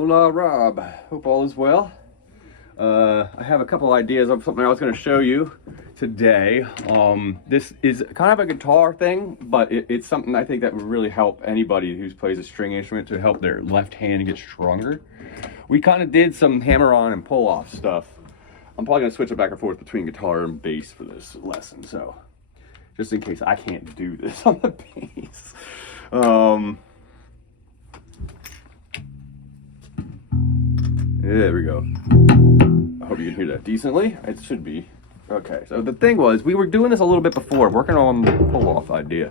Hola, Rob. Hope all is well. I have a couple ideas of something I was going to show you today. This is kind of a guitar thing, but it's something I think that would really help anybody who plays a string instrument to help their left hand get stronger. We kind of did some hammer-on and pull-off stuff. I'm probably going to switch it back and forth between guitar and bass for this lesson, so just in case I can't do this on the bass. There we go. I hope you can hear that decently. It should be. Okay, so the thing was, we were doing this a little bit before, working on the pull-off idea.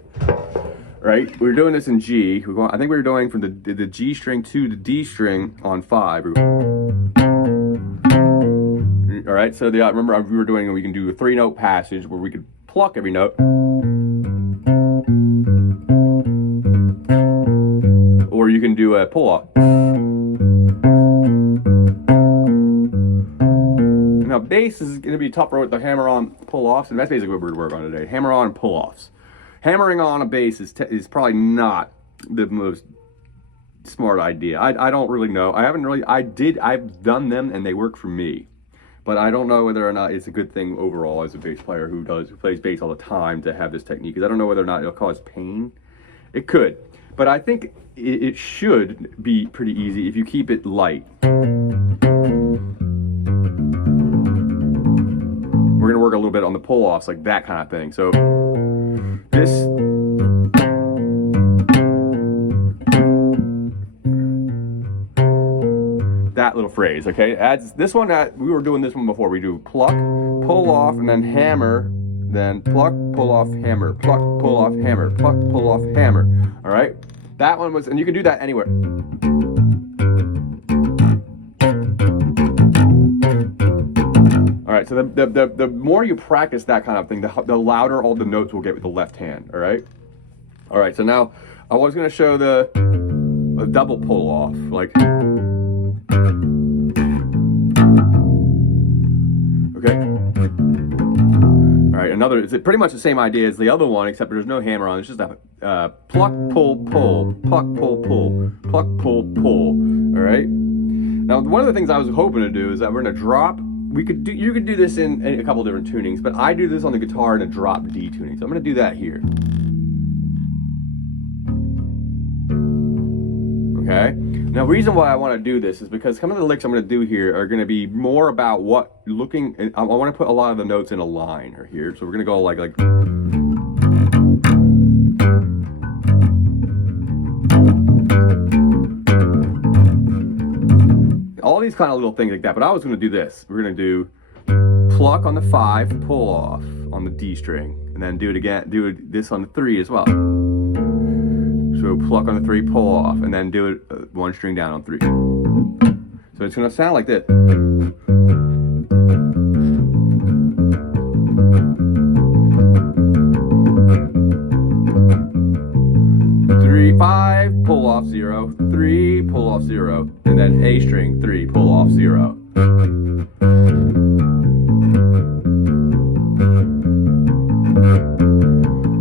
Right? We were doing this in G. I think we were doing from the G string to the D string on 5. All right, so remember we were doing, we can do a 3-note passage where we could pluck every note. Or you can do a pull-off. Now, bass is going to be tougher with the hammer-on pull-offs, and that's basically what we're working on today. Hammer-on and pull-offs. Hammering on a bass is probably not the most smart idea. I don't really know. I've done them, and they work for me. But I don't know whether or not it's a good thing overall as a bass player who plays bass all the time to have this technique, because I don't know whether or not it'll cause pain. It could. But I think it should be pretty easy if you keep it light. We're going to work a little bit on the pull-offs, like that kind of thing. So this, that little phrase, okay, adds this one. We were doing this one before. We do pluck, pull off, and then hammer, then pluck, pull off, hammer, pluck, pull off, hammer, pluck, pull off, hammer. All right, that one was, and you can do that anywhere. All right, so the more you practice that kind of thing, the louder all the notes will get with the left hand. All right. All right. So now I was going to show the double pull off, like. Okay. All right. It's pretty much the same idea as the other one, except there's no hammer on. It's just a pluck, pull, pull, pluck, pull, pull, pluck, pull, pull. All right. Now, one of the things I was hoping to do is that we're going to drop. You could do this in a couple different tunings, but I do this on the guitar in a drop D tuning. So I'm going to do that here. Okay. Now, the reason why I want to do this is because some of the licks I'm going to do here are going to be more about I want to put a lot of the notes in a line here. So we're going to go like. All these kind of little things like that, but I was going to do this. We're going to do pluck on the 5, pull off on the D string, and then do it again. Do this on the 3 as well. So pluck on the 3, pull off, and then do it 1 string down on 3. So it's going to sound like this. 3, 5, pull off 0, 3, pull off 0, and then A string 3, pull off 0.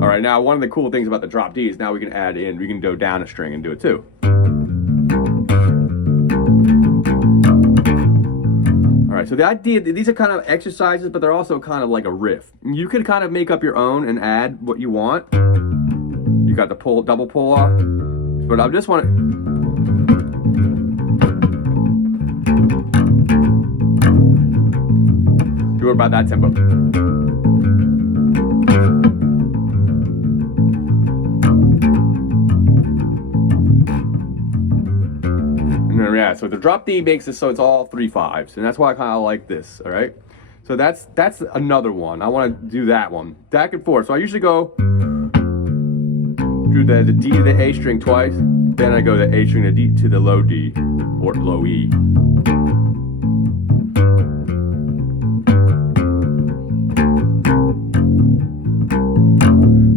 All right, now one of the cool things about the drop D is now we can go down a string and do it too. All right, so the idea, these are kind of exercises, but they're also kind of like a riff. You can kind of make up your own and add what you want. You got the double pull off, but I just want to. Do it about that tempo. And then, yeah, so the drop D makes it so it's all 3 5s, and that's why I kind of like this. All right, so that's another one. I want to do that one back and forth. So I usually go. Do the D to the A string twice, then I go the A string to D to the low D or low E.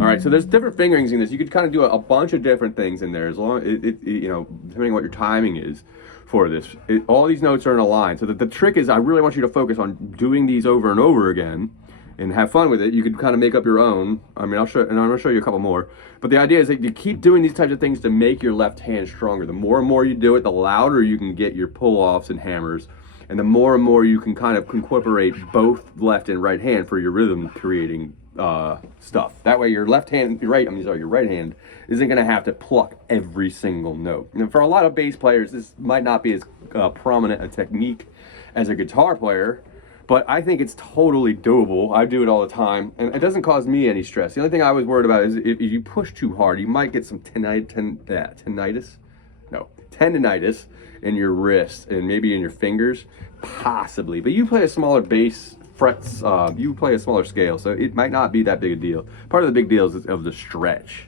All right, so there's different fingerings in this. You could kind of do a bunch of different things in there, as long depending on what your timing is for this. All these notes are in a line. So the trick is, I really want you to focus on doing these over and over again, and have fun with it. You could kind of make up your own. I mean, I'm gonna show you a couple more. But the idea is that you keep doing these types of things to make your left hand stronger. The more and more you do it, the louder you can get your pull-offs and hammers, and the more and more you can kind of incorporate both left and right hand for your rhythm creating stuff. That way, your right hand isn't gonna have to pluck every single note. And for a lot of bass players, this might not be as prominent a technique as a guitar player. But I think it's totally doable. I do it all the time, and it doesn't cause me any stress. The only thing I was worried about is if you push too hard, you might get some tendinitis in your wrist and maybe in your fingers, possibly. But you play a smaller bass frets, you play a smaller scale, so it might not be that big a deal. Part of the big deal is of the stretch,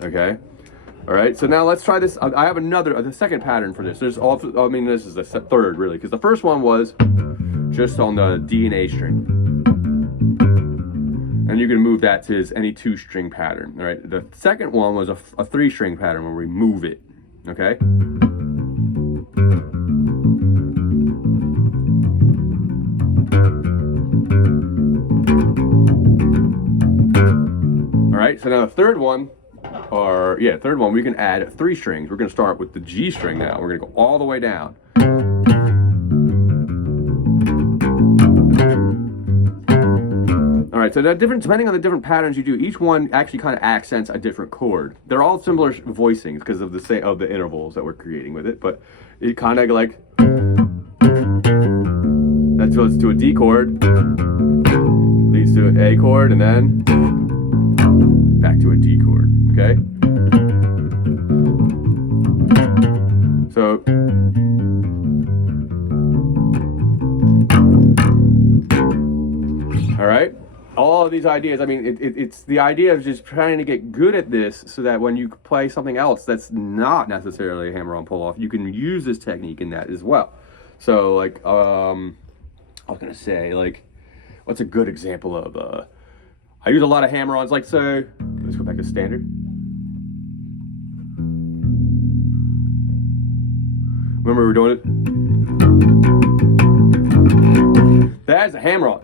okay? All right, so now let's try this. I have the second pattern for this. This is the third, really, because the first one was just on the D and A string. And you can move that to any 2-string pattern, all right? The second one was a 3-string pattern where we move it, okay? All right, so now the third one, we can add 3 strings. We're gonna start with the G string now. We're gonna go all the way down. All right, so depending on the different patterns you do, each one actually kind of accents a different chord. They're all similar voicings because of the intervals that we're creating with it, but it kind of like that goes to a D chord, leads to an A chord, and then back to a D chord. Okay. So. All right. All of these ideas, I mean, it's the idea of just trying to get good at this so that when you play something else that's not necessarily a hammer-on pull-off, you can use this technique in that as well. So, like, I was going to say, like, what's a good example of, I use a lot of hammer-ons, like, so, let's go back to standard. Remember we were doing it? That's a hammer-on.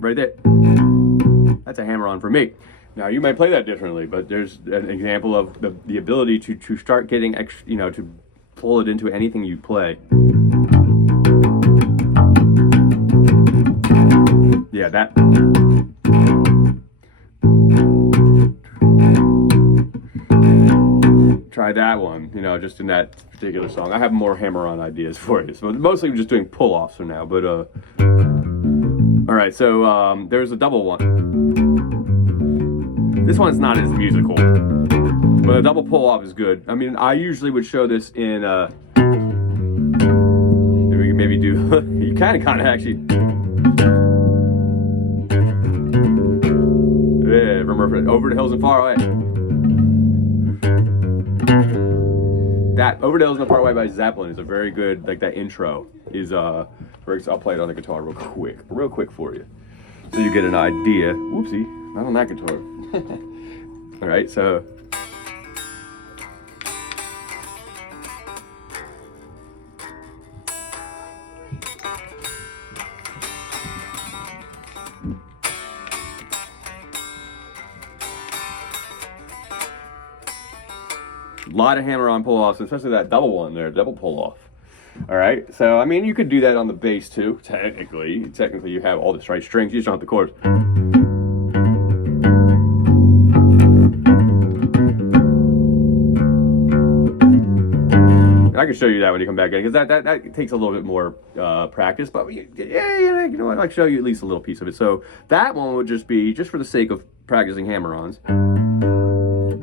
Right there. That's a hammer-on for me. Now you might play that differently, but there's an example of the ability to start getting to pull it into anything you play. Yeah, that. Try that one, just in that particular song. I have more hammer-on ideas for you. So mostly I'm just doing pull-offs for now, but all right, so there's a double one. This one's not as musical, but a double pull-off is good. I mean, I usually would show this in, maybe do, you kind of actually, yeah, remember Over the Hills and Far Away. That Over the Hills and Far Away by Zeppelin is a very good, like that intro is, I'll play it on the guitar real quick for you. So you get an idea. Whoopsie, not on that guitar. All right, so. A lot of hammer-on pull-offs, especially that double one there, double pull-off. All right, so I mean, you could do that on the bass too. Technically, you have all the right strings. You just don't have the chords. I can show you that when you come back in, because that takes a little bit more practice. But yeah, you know what? I'll show you at least a little piece of it. So that one would just be just for the sake of practicing hammer-ons.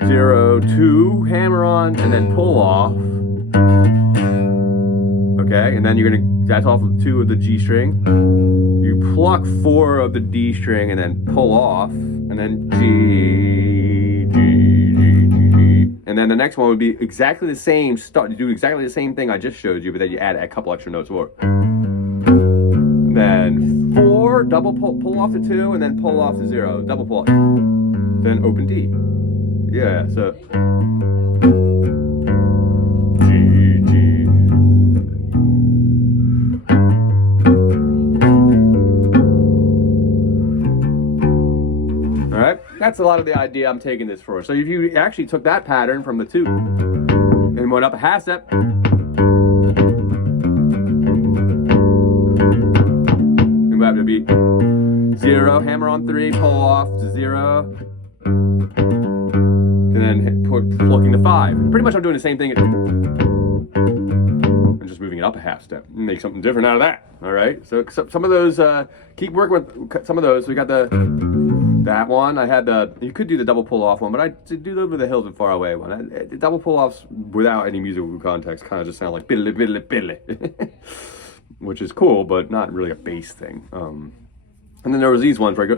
0, 2, hammer-on, and then pull-off. Okay, and then that's off of 2 of the G string. You pluck 4 of the D string and then pull off, and then G, G, G, G, G. And then the next one would be exactly the same, do exactly the same thing I just showed you, but then you add a couple extra notes more. Then 4, double pull off to 2, and then pull off to 0, double pull off. Then open D. Yeah, so. that's a lot of the idea I'm taking this for. So if you actually took that pattern from the 2 and went up a half step, and that would be 0, hammer on 3, pull off to 0, and then plucking the 5. Pretty much I'm doing the same thing. I'm just moving it up a half step. Make something different out of that. All right. So some of those, keep working with some of those. We got that one. I had you could do the double pull off one, but I did do Over the Hills and Far Away one. The double pull offs without any musical context kind of just sound like biddly biddly biddly, which is cool, but not really a bass thing. And then there was these ones where I go.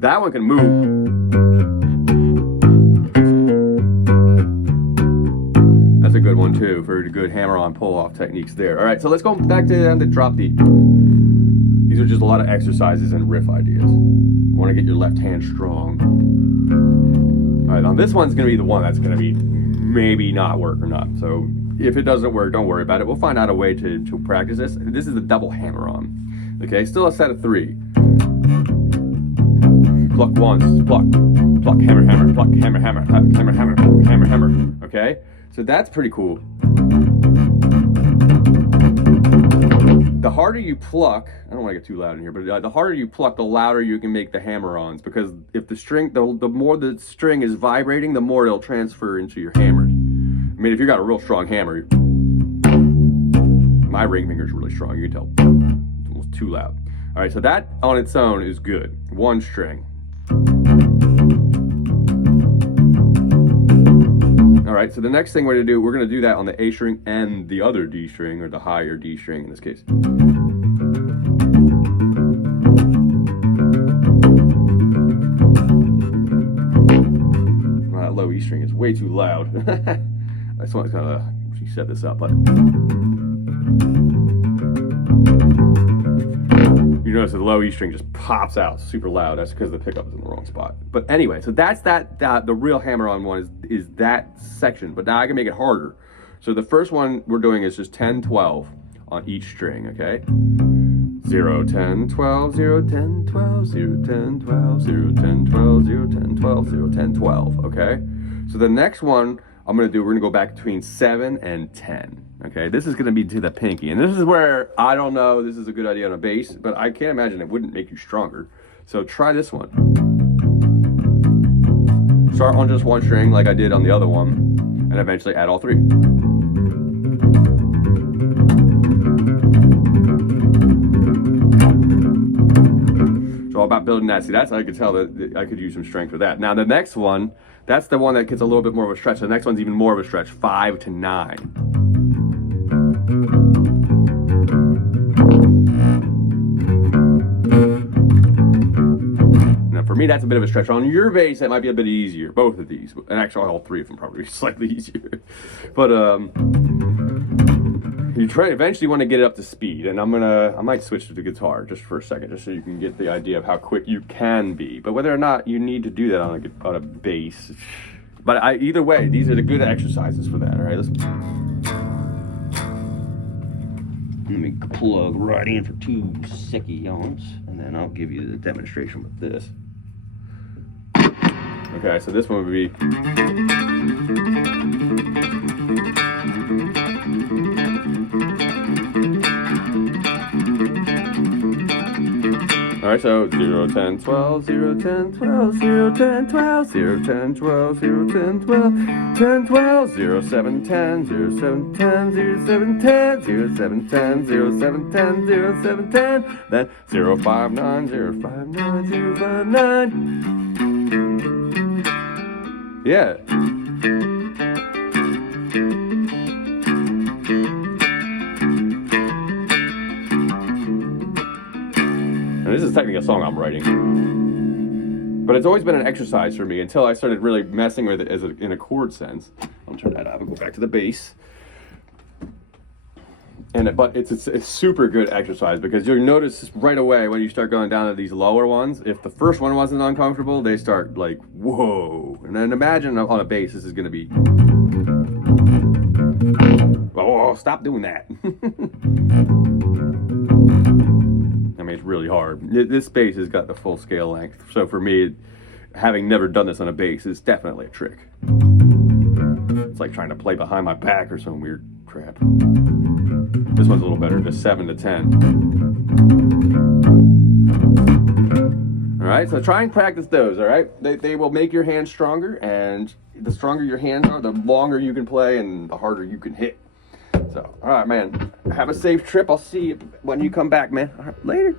That one can move. That's a good one too for good hammer-on pull-off techniques there. All right, so let's go back to the drop D. These are just a lot of exercises and riff ideas. You want to get your left hand strong. All right, now this one's going to be the one that's going to be maybe not work or not. So if it doesn't work, don't worry about it. We'll find out a way to practice this. This is the double hammer-on. Okay, still a set of 3. Pluck once, pluck, pluck, hammer, hammer, pluck, hammer, hammer, pluck, hammer, hammer, pluck, hammer, hammer. Okay, so that's pretty cool. The harder you pluck, I don't want to get too loud in here, but the harder you pluck, the louder you can make the hammer-ons, because if the string, the more the string is vibrating, the more it'll transfer into your hammers. I mean, if you got a real strong hammer, my ring finger's really strong. You can tell it's almost too loud. All right, so that on its own is good. 1 string. All right, so the next thing we're going to do that on the A string and the other D string, or the higher D string in this case. Well, that low E string is way too loud. I just want to kind of set this up, but you notice the low E string just pops out super loud. That's because the pickup is in the wrong spot. But anyway, so that's the real hammer-on one is that section. But now I can make it harder. So the first one we're doing is just 10, 12 on each string, okay? 0, 10, 12, 0, 10, 12, 0, 10, 12, 0, 10, 12, 0, 10, 12, 0, 10, 12, okay? So the next one we're gonna go back between 7 and 10. Okay, this is gonna be to the pinky. And this is where, I don't know, this is a good idea on a bass, but I can't imagine it wouldn't make you stronger. So try this one. Start on just 1 string like I did on the other one, and eventually add all 3. It's all about building that. See, that's, I could tell that I could use some strength for that. Now the next one, that's the one that gets a little bit more of a stretch. The next one's even more of a stretch, 5 to 9. Now for me, that's a bit of a stretch. On your bass, that might be a bit easier. Both of these, and actually all 3 of them probably slightly easier. But you eventually want to get it up to speed, and I might switch to the guitar just for a second, just so you can get the idea of how quick you can be. But whether or not you need to do that on a bass, but either way, these are the good exercises for that. All right, let me plug right in for 2 sicky yawns, and then I'll give you the demonstration with this. Okay, so this one would be. All right, so 0, 10, 12, 0, 10, 12, 0, 10, 12, 0, 10, 12, 0, 10, 12, 10, 12, 0, 7, 10, 0, 7, 10, 0, 7, 10, 0, 7, 10, 0, 7, 10, 0, 7, 10, then 0, 5, 9, 0, 5, 9, 0, 5, 9. Yeah. And this is technically a song I'm writing, but it's always been an exercise for me until I started really messing with it in a chord sense. I'll turn that up and go back to the bass. But it's super good exercise, because you'll notice right away when you start going down to these lower ones, if the first one wasn't uncomfortable, they start like, whoa. And then imagine on a bass, this is going to be, oh, stop doing that. I mean, it's really really hard. This bass has got the full scale length. So for me, having never done this on a bass is definitely a trick. It's like trying to play behind my back or some weird crap. This one's a little better, just 7 to 10. All right, so try and practice those, all right? They will make your hands stronger, and the stronger your hands are, the longer you can play and the harder you can hit. So, all right, man, have a safe trip. I'll see you when you come back, man. All right, later.